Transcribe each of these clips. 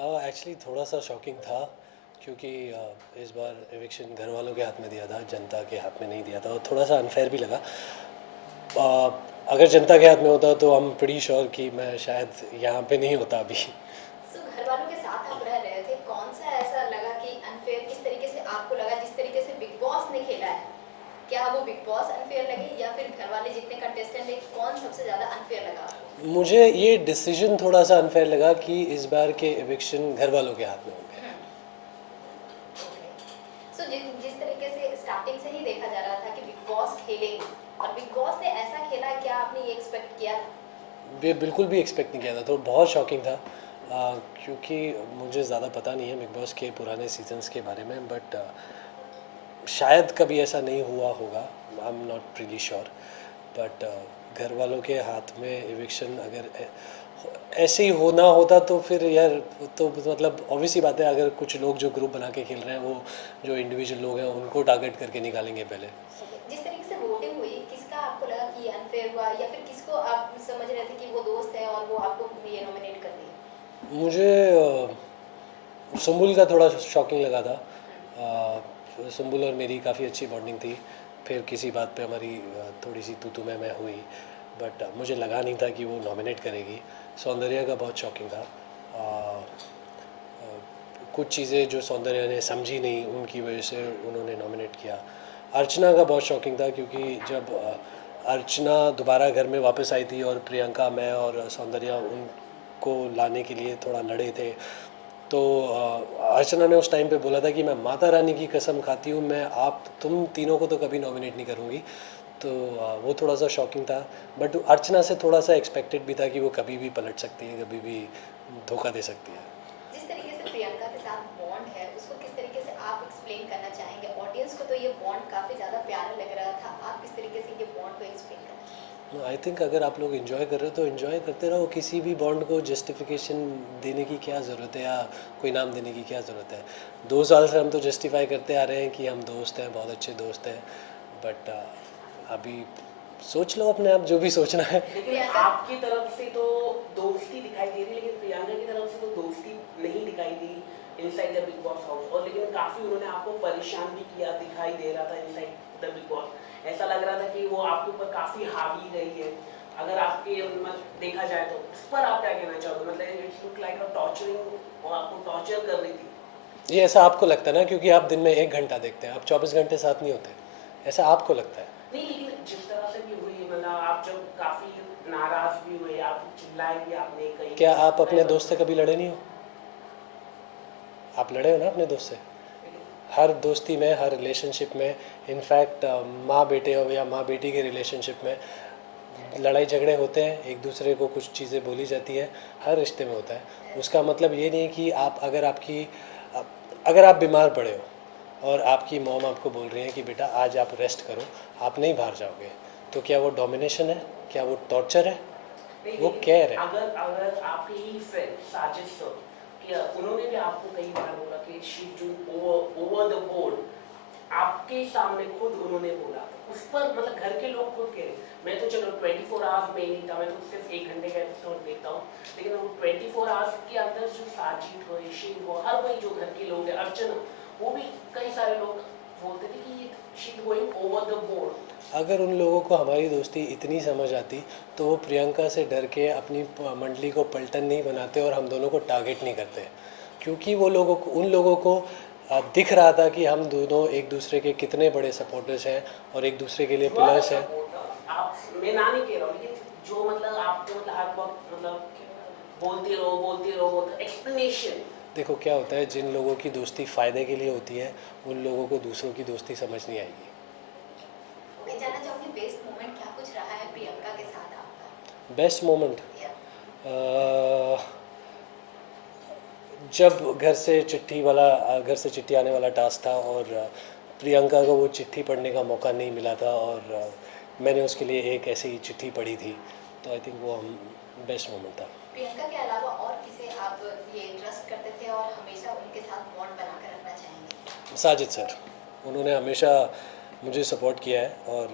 Actually थोड़ा सा shocking था क्योंकि इस बार एविक्शन घर वालों के हाथ में दिया था, जनता के हाथ में नहीं दिया था और थोड़ा सा अनफेयर भी लगा। अ, अगर जनता के हाथ में होता तो आई एम प्रीटी श्योर कि मैं शायद यहाँ पे नहीं होता अभी। सो घर वालों के साथ आप रह रहे थे, कौन सा ऐसा लगा कि अनफेयर किस तरीके से आपको लगा, जिस तरीके से बिग बॉस ने खेला है? क्या वो बिग बॉस अनफेयर लगे या फिर घर वाले जितने कंटेस्टेंट है, कौन सबसे ज़्यादा अनफेयर लगा आपको? मुझे ये डिसीजन थोड़ा सा अनफेयर लगा कि इस बार के एविक्शन घर वालों के हाथ में होंगे। ओके। सो जिस तरीके से स्टार्टिंग से ही देखा जा रहा था कि बिग बॉस खेलेंगे और बिग बॉस ने ऐसा खेला है, क्या आपने ये एक्सपेक्ट किया था? ये बिल्कुल भी एक्सपेक्ट नहीं किया था, तो बहुत शॉकिंग था। क्योंकि मुझे ज़्यादा पता नहीं है बिग बॉस के पुराने सीजन्स के बारे में, बट शायद कभी ऐसा नहीं हुआ होगा, I am not really sure. But घर वालों के हाथ में एविक्शन अगर ऐसे ही होना होता तो फिर यार, तो मतलब ऑब्वियस ही बात है, अगर कुछ लोग जो ग्रुप बना के खेल रहे हैं वो जो इंडिविजुअल लोग हैं उनको टारगेट करके निकालेंगे पहले। ओके, जिस तरीके से वोटिंग हुई, किसका आपको लगा कि ये अनफेयर हुआ या फिर किसको आप समझ रहे थे कि वो दोस्त है और वो आपको ये नॉमिनेट कर दिए? मुझे सुम्बुल का थोड़ा शॉकिंग लगा था। सुम्बुल और मेरी काफ़ी अच्छी बॉन्डिंग थी, फिर किसी बात पे हमारी थोड़ी सी तू मैं हुई, बट मुझे लगा नहीं था कि वो नॉमिनेट करेगी। सौंदर्या का बहुत शॉकिंग था। कुछ चीज़ें जो सौंदर्या ने समझी नहीं उनकी वजह से उन्होंने नॉमिनेट किया। अर्चना का बहुत शॉकिंग था क्योंकि जब अर्चना दोबारा घर में वापस आई थी और प्रियंका, मैं और सौंदर्या उनको लाने के लिए थोड़ा लड़े थे, तो अर्चना ने उस टाइम पे बोला था कि मैं माता रानी की कसम खाती हूँ, मैं आप तुम तीनों को तो कभी नॉमिनेट नहीं करूँगी। तो वो थोड़ा सा शॉकिंग था। बट अर्चना से थोड़ा सा एक्सपेक्टेड भी था कि वो कभी भी पलट सकती है, कभी भी धोखा दे सकती है। जिस तरीके से प्रियंका के साथ बॉन्ड है, उसको किस तरीके से आप एक्सप्लेन करना चाहेंगे? ऑडियंस को तो ये बॉन्ड काफ़ी ज़्यादा प्यारा लग रहा था, आप किस तरीके से ये बॉन्ड को एक्सप्लेन करना चाहेंगे? आई थिंक अगर आप लोग इन्जॉय कर रहे हो तो इन्जॉय करते रहो, किसी भी बॉन्ड को जस्टिफिकेशन देने की क्या ज़रूरत है या कोई नाम देने की क्या ज़रूरत है। 2 साल से हम तो जस्टिफाई करते आ रहे हैं कि हम दोस्त हैं, बहुत अच्छे दोस्त हैं। बट अभी सोच लो अपने आप जो भी सोचना है। लेकिन प्रियंका। आपकी तरफ से तो दोस्ती दिखाई दे रही, लेकिन प्रियंका की तरफ से तो दोस्ती नहीं दिखाई the inside the big boss house. और लेकिन काफी उन्होंने आपको परेशान भी किया दिखाई दे रहा था इनसाइड द बिग बॉस। ऐसा लग रहा था कि वो आपके ऊपर काफी हावी रही है। अगर आपके देखा जाए तो उस पर आप क्या कहना चाहोगे? मतलब it's look like a torturing, और आपको टॉर्चर कर रही थी। ये ऐसा आपको लगता है ना, क्योंकि आप दिन में 1 घंटा देखते हैं, आप 24 घंटे साथ नहीं होते, ऐसा आपको लगता है। नहीं, लेकिन जिस तरह से भी हुई, मतलब आप जब काफी नाराज भी हुए, आप चिल्लाए भी आपने कई क्या आप अपने टाइम। दोस्त से कभी लड़े नहीं हो? आप लड़े हो ना अपने दोस्त से? हर दोस्ती में, हर रिलेशनशिप में, इनफैक्ट माँ बेटे हो या माँ बेटी के रिलेशनशिप में लड़ाई झगड़े होते हैं, एक दूसरे को कुछ चीज़ें बोली जाती हैं, हर रिश्ते में होता है। उसका मतलब ये नहीं कि आप अगर आप बीमार पड़े हो और आपकी मॉम आपको बोल रही है कि बेटा आज आप रेस्ट करो, आप नहीं बाहर जाओगे, तो क्या वो डोमिनेशन है? क्या वो टॉर्चर है? नहीं, वो लेकिन केयर है। अगर अगर आपके ही फ्रेंड साजिद सर, कि उन्होंने भी आपको कई बार बोला कि she do over the board, आपके सामने खुद उन्होंने बोला, उस पर मतलब घर के लोग खुद कह रहे। मैं तो चलो 24 आवर्स में ही नहीं था, मैं तो सिर्फ 1 घंटे का एपिसोड देखता हूँ, लेकिन वो 24 आवर्स के अंदर जो साजिद हो, ईशिन हो, हर कोई जो घर के लोग हैं, अर्चना, वो भी कई सारे लोग बोलते थे कि she going over the board. अगर उन लोगों को हमारी दोस्ती इतनी समझ आती तो वो प्रियंका से डर के अपनी मंडली को पलटन नहीं बनाते और हम दोनों को टारगेट नहीं करते, क्योंकि उन लोगों को दिख रहा था कि हम दोनों एक दूसरे के कितने बड़े सपोर्टर्स हैं और एक दूसरे के लिए पिलर्स हैं। आप, मैं ना नहीं कह रहा हूँ, लेकिन जो मतलब आपको मतलब हर वक्त मतलब बोलते रहो बोलते एक्सप्लेनेशन। देखो क्या होता है, जिन लोगों की दोस्ती फ़ायदे के लिए होती है उन लोगों को दूसरों की दोस्ती समझ नहीं आएगी। ओके, जानना चाहूँगी बेस्ट मोमेंट क्या कुछ रहा है प्रियंका के साथ आपका? बेस्ट मोमेंट, या जब घर से चिट्ठी आने वाला टास्क था और प्रियंका को वो चिट्ठी पढ़ने का मौका नहीं मिला था और मैंने उसके लिए एक ऐसी ही चिट्ठी पढ़ी थी, तो आई थिंक वो हम बेस्ट मोमेंट था। प्रियंका के अलावा और किसे आप ये ट्रस्ट करते थे और हमेशा उनके साथ बॉन्ड बनाकर रखना चाहेंगे? साजिद सर, उन्होंने हमेशा मुझे सपोर्ट किया है और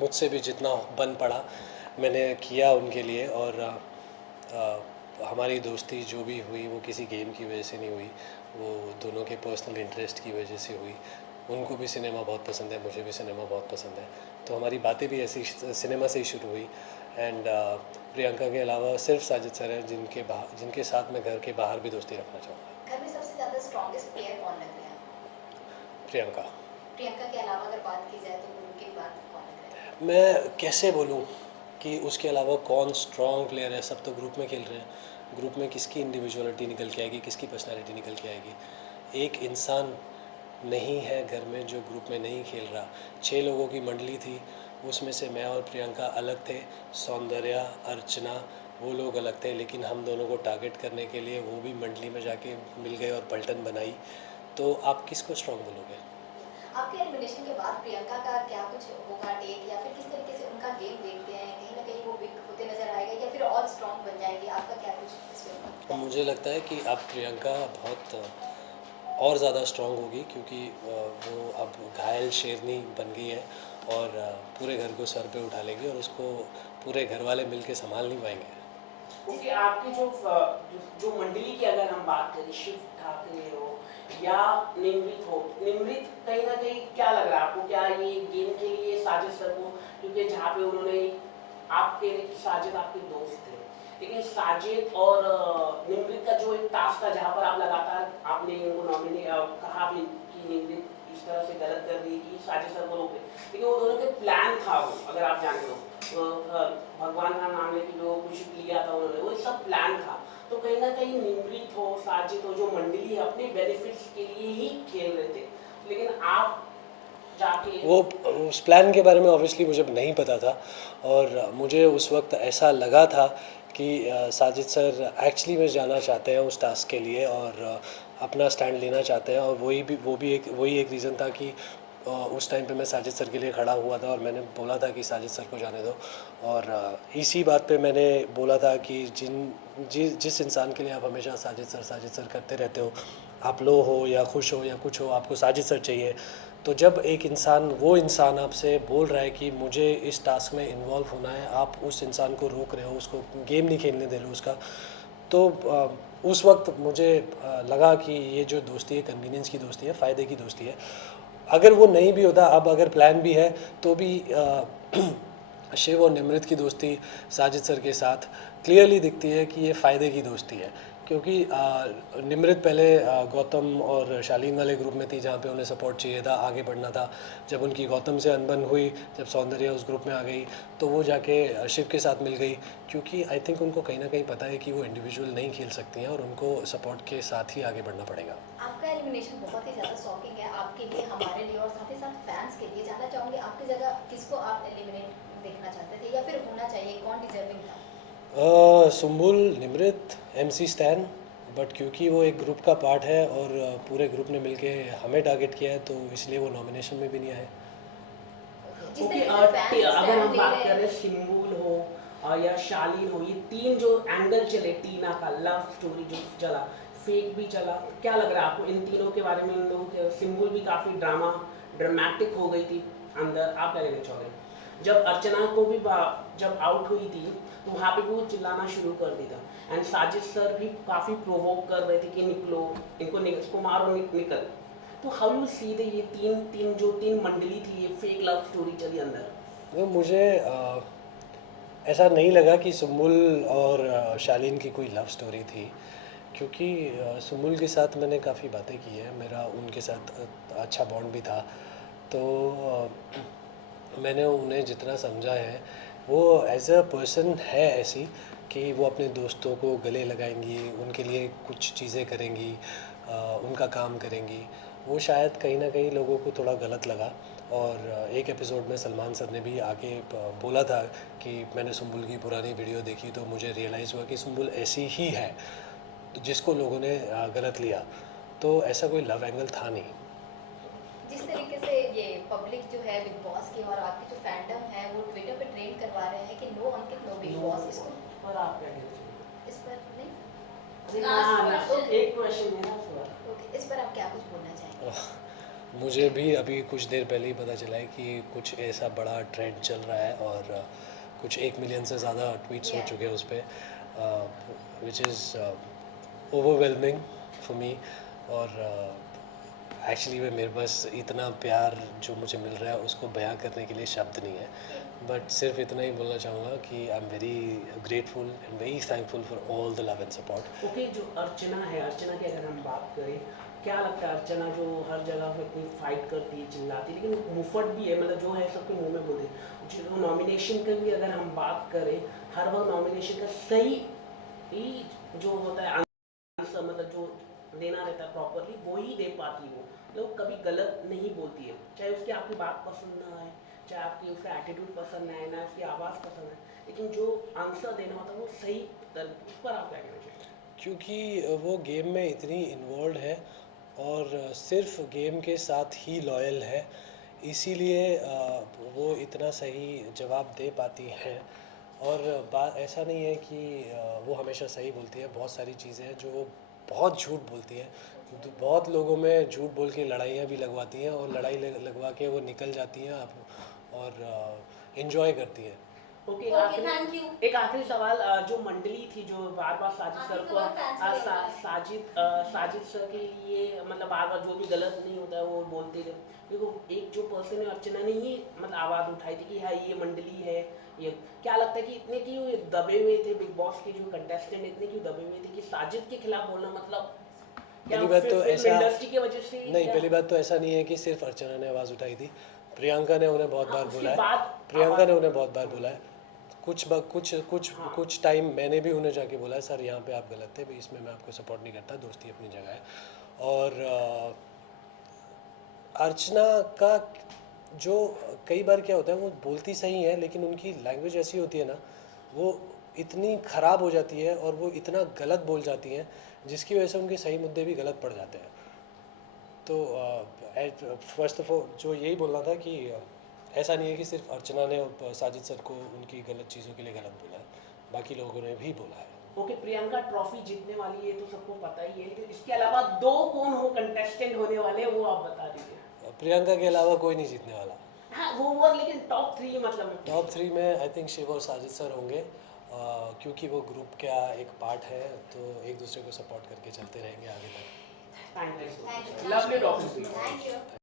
मुझसे भी जितना बन पड़ा मैंने किया उनके लिए, और हमारी दोस्ती जो भी हुई वो किसी गेम की वजह से नहीं हुई, वो दोनों के पर्सनल इंटरेस्ट की वजह से हुई। उनको भी सिनेमा बहुत पसंद है, मुझे भी सिनेमा बहुत पसंद है, तो हमारी बातें भी ऐसी सिनेमा से ही शुरू हुई। एंड प्रियंका के अलावा सिर्फ साजिद सर हैं जिनके साथ मैं घर के बाहर भी दोस्ती रखना चाहूँगा। घर में सबसे ज़्यादा स्ट्रॉन्गेस्ट प्लेयर कौन लग रहा है? प्रियंका। प्रियंका के अलावा अगर बात की जाए तो गुरु के बाद कौन लग रहा है? मैं कैसे बोलूँ कि उसके अलावा कौन स्ट्रॉन्ग प्लेयर है, सब तो ग्रुप में खेल रहे हैं। ग्रुप में किसकी इंडिविजुअलिटी निकल के आएगी, किसकी पर्सनालिटी निकल के आएगी। एक इंसान नहीं है घर में जो ग्रुप में नहीं खेल रहा। 6 लोगों की मंडली थी, उसमें से मैं और प्रियंका अलग थे, सौंदर्या, अर्चना वो लोग अलग थे, लेकिन हम दोनों को टारगेट करने के लिए वो भी मंडली में जाके मिल गए और पलटन बनाई। तो आप किसको स्ट्रॉन्ग बोलोगे? आपके एलिमिनेशन के बाद प्रियंका का क्या कुछ होगा टेक, या फिर किस तरीके से उनका गेम देखते हैं? कहीं ना कहीं वो वीक होते नजर आएगा या फिर और स्ट्रॉन्ग बन जाएगी? आपका क्या कुछ इसमें? मुझे लगता है कि अब प्रियंका बहुत और ज़्यादा स्ट्रॉन्ग होगी, क्योंकि वो अब घायल शेरनी बन गई है और पूरे घर को सर पे उठा लेगी और उसको पूरे घर वाले मिल के संभाल नहीं पाएंगे। क्योंकि आपकी जो मंडली की अगर हम बात करें, शिव ठाकरे हो या निमृत हो, निमृत कहीं ना कहीं क्या लग रहा है आपको, क्या ये गेम के लिए साजिद सर को, क्योंकि जहाँ पे उन्होंने आप कह रहे कि साजिद आपके दोस्त थे, लेकिन साजिद और निमृत का जो एक टास्क था जहाँ पर आप लगातार आपने इनको नॉमिनेट कहा भी कि निमृत इस तरह से गलत कर दी कि साजिद सर को रोक दे, लेकिन वो दोनों के प्लान था, वो अगर आप जानते हो भगवान का नाम लेके जो कुछ लिया था उन्होंने, वो सब प्लान था। तो कहीं ना कहीं निमृत हो, साजिद हो, जो मंडली है अपने बेनिफिट्स के लिए ही खेल रहे थे, लेकिन आप जाके वो उस प्लान के बारे में ऑब्वियसली मुझे नहीं पता था, और मुझे उस वक्त ऐसा लगा था कि साजिद सर एक्चुअली में जाना चाहते हैं उस टास्क के लिए और अपना स्टैंड लेना चाहते हैं, और वही एक रीज़न था कि उस टाइम पे मैं साजिद सर के लिए खड़ा हुआ था और मैंने बोला था कि साजिद सर को जाने दो। और इसी बात पे मैंने बोला था कि जिस इंसान के लिए आप हमेशा साजिद सर करते रहते हो, आप लो हो या खुश हो या कुछ हो, आपको साजिद सर चाहिए। तो जब एक वो इंसान आपसे बोल रहा है कि मुझे इस टास्क में इन्वॉल्व होना है, आप उस इंसान को रोक रहे हो, उसको गेम नहीं खेलने दे रहे हो उसका, तो उस वक्त मुझे लगा कि ये जो दोस्ती है कन्वीनियंस की दोस्ती है, फ़ायदे की दोस्ती है। अगर वो नहीं भी होता, अब अगर प्लान भी है तो भी शिव और निमृत की दोस्ती साजिद सर के साथ क्लियरली दिखती है कि ये फ़ायदे की दोस्ती है, क्योंकि निमृत पहले गौतम और शालीन वाले ग्रुप में थी जहाँ पे उन्हें सपोर्ट चाहिए था, आगे बढ़ना था। जब उनकी गौतम से अनबन हुई, जब सौंदर्या उस ग्रुप में आ गई, तो वो जाके शिव के साथ मिल गई, क्योंकि आई थिंक उनको कहीं ना कहीं पता है कि वो इंडिविजुअल नहीं खेल सकती हैं और उनको सपोर्ट के साथ ही आगे बढ़ना पड़ेगा। आपका एलिमिनेशन बहुत ही ज़्यादा शॉकिंग है आपके लिए, हमारे लिए और साथ ही साथ फैंस के लिए। जानना चाहूँगी आपकी जगह किसको आप एलिमिनेट देखना चाहते थे या फिर होना चाहिए, कौन डिजर्विंग था? Sumbul, Nimrit, MC stand, but क्योंकि वो एक ग्रुप का पार्ट है और पूरे ग्रुप ने मिलके हमें टारगेट किया है, तो इसलिए वो नॉमिनेशन में भी नहीं आए। जिस ओके, तरीके से फैंस अगर हम स्टैंड ले बात रहे कर रहे हैं सिंबुल हो या शालीन हो, ये तीन जो एंगल चले, टीना का लव स्टोरी जो चला, फेक भी चला, क्या लग रहा है आपको इन तीनों के बारे में? इन लोगों के सिंबुल भी काफ़ी ड्रामेटिक हो गई थी अंदर, आप क्या कहना चाहोगे? जब अर्चना को भी जब आउट हुई थी तो वहाँ पे भी वो चिल्लाना शुरू कर दिया था, एंड साजिद सर भी काफ़ी प्रोवोक कर रहे थे कि निकलो, इसको मारो, निकल। तो हाउ यू सी द ये तीन मंडली थी, ये फेक लव स्टोरी चली अंदर? वो मुझे ऐसा नहीं लगा कि सुम्बुल और शालीन की कोई लव स्टोरी थी, क्योंकि सुम्बुल के साथ मैंने काफ़ी बातें की है, मेरा उनके साथ अच्छा बॉन्ड भी था। तो मैंने उन्हें जितना समझा है, वो एज अ पर्सन है ऐसी कि वो अपने दोस्तों को गले लगाएंगी, उनके लिए कुछ चीज़ें करेंगी, उनका काम करेंगी। वो शायद कहीं ना कहीं लोगों को थोड़ा गलत लगा, और एक एपिसोड में सलमान सर ने भी आके बोला था कि मैंने सुम्बुल की पुरानी वीडियो देखी तो मुझे रियलाइज़ हुआ कि सुम्बुल ऐसी ही है, तो जिसको लोगों ने गलत लिया। तो ऐसा कोई लव एंगल था नहीं। जिस तरीके से ये पब्लिक जो है बिग बॉस की और आपकी जो फैंडम है वो ट्विटर पे ट्रेंड करवा रहे हैं कि नो अंकित नो बिग बॉस, इसको और आप क्या कहते हैं? इस पर नहीं, एक क्वेश्चन है ना सर। ओके, इस पर आप क्या कुछ बोलना चाहेंगे? मुझे भी अभी कुछ देर पहले ही पता चला है कि कुछ ऐसा बड़ा ट्रेंड चल रहा है और कुछ 1 मिलियन से ज़्यादा ट्वीट्स हो Yeah. चुके हैं उस पर। Which is overwhelming for me. और एक्चुअली में मेरे पास इतना प्यार जो मुझे मिल रहा है उसको बयां करने के लिए शब्द नहीं है, बट सिर्फ इतना ही बोलना चाहूँगा कि I am very grateful and very thankful for all the love and support. Okay, जो अर्चना है, अर्चना की अगर हम बात करें, क्या लगता है अर्चना जो हर जगह पे इतनी फाइट करती है, चिल्लाती है, लेकिन मुफट भी है, मतलब जो है सबके मुंह में बोलती है। जो नॉमिनेशन की भी अगर हम बात करें, हर वक्त नॉमिनेशन का सही ही जो होता है आंसर, मतलब जो देना रहता है प्रॉपरली, वो ही दे पाती है। वो मतलब कभी गलत नहीं बोलती है, चाहे उसकी आपकी बात पसंद ना आए, चाहे आपकी उसका एटीट्यूड पसंद ना आए, ना उसकी आवाज़ पसंद आए, लेकिन जो आंसर देना होता है वो सही उस पर आप क्या कहना चाहिए? क्योंकि वो गेम में इतनी इन्वॉल्व है और सिर्फ गेम के साथ ही लॉयल है, इसीलिए वो इतना सही जवाब दे पाती हैं। और बात ऐसा नहीं है कि वो हमेशा सही बोलती है, बहुत सारी चीज़ें हैं जो वो बहुत झूठ बोलती है। बहुत लोगों में झूठ बोल के लड़ाइयाँ भी लगवाती हैं और लड़ाई लगवा के वो निकल जाती हैं और इन्जॉय करती हैं। Okay, Okay, thank you. एक आखिरी सवाल, जो मंडली थी जो बार बार साजिद सर को साजिद सर के लिए मतलब बार बार जो भी गलत नहीं होता है वो बोलते थे, क्योंकि एक जो पर्सन है अर्चना ने ही मतलब आवाज़ उठाई थी कि हाँ ये मंडली है। ये क्या लगता है कि इतने क्यों दबे हुए थे बिग बॉस के जो कंटेस्टेंट, इतने क्यों दबे हुए थे कि साजिद के खिलाफ बोलना, मतलब क्या पहली बात तो ऐसा इंडस्ट्री की वजह से नहीं, क्या? पहली बात तो ऐसा नहीं है कि सिर्फ अर्चना ने आवाज़ उठाई थी। प्रियंका ने उन्हें बहुत हाँ, बार उसके बोला है। बाद प्रियंका ने आवाज़- उन्हें बहुत बार बोला है। कुछ हाँ। कुछ टाइम मैंने भी उन्हें जाके बोला है, सर यहाँ पे आप गलत थे, इसमें मैं आपको सपोर्ट नहीं करता, दोस्ती अपनी जगह है। और अर्चना का जो कई बार क्या होता है, वो बोलती सही है लेकिन उनकी लैंग्वेज ऐसी होती है ना, वो इतनी ख़राब हो जाती है और वो इतना गलत बोल जाती हैं जिसकी वजह से उनके सही मुद्दे भी गलत पड़ जाते हैं। तो फर्स्ट ऑफ ऑल जो यही बोलना था कि ऐसा नहीं है कि सिर्फ अर्चना ने और साजिद सर को उनकी गलत चीज़ों के लिए गलत बोला है, बाकी लोगों ने भी बोला है। ओके, प्रियंका ट्रॉफी जीतने वाली है तो सबको पता ही है, लेकिन इसके अलावा दो कौन हो कंटेस्टेंट होने वाले हैं वो आप बता दीजिए। प्रियंका के अलावा कोई नहीं जीतने वाला। हाँ वो लेकिन टॉप 3 मतलब टॉप 3 में आई थिंक शिव और साजिद सर होंगे, क्योंकि वो ग्रुप का एक पार्ट है, तो एक दूसरे को सपोर्ट करके चलते रहेंगे आगे तक। Thank you, Thank you. Lovely topic. Thank you.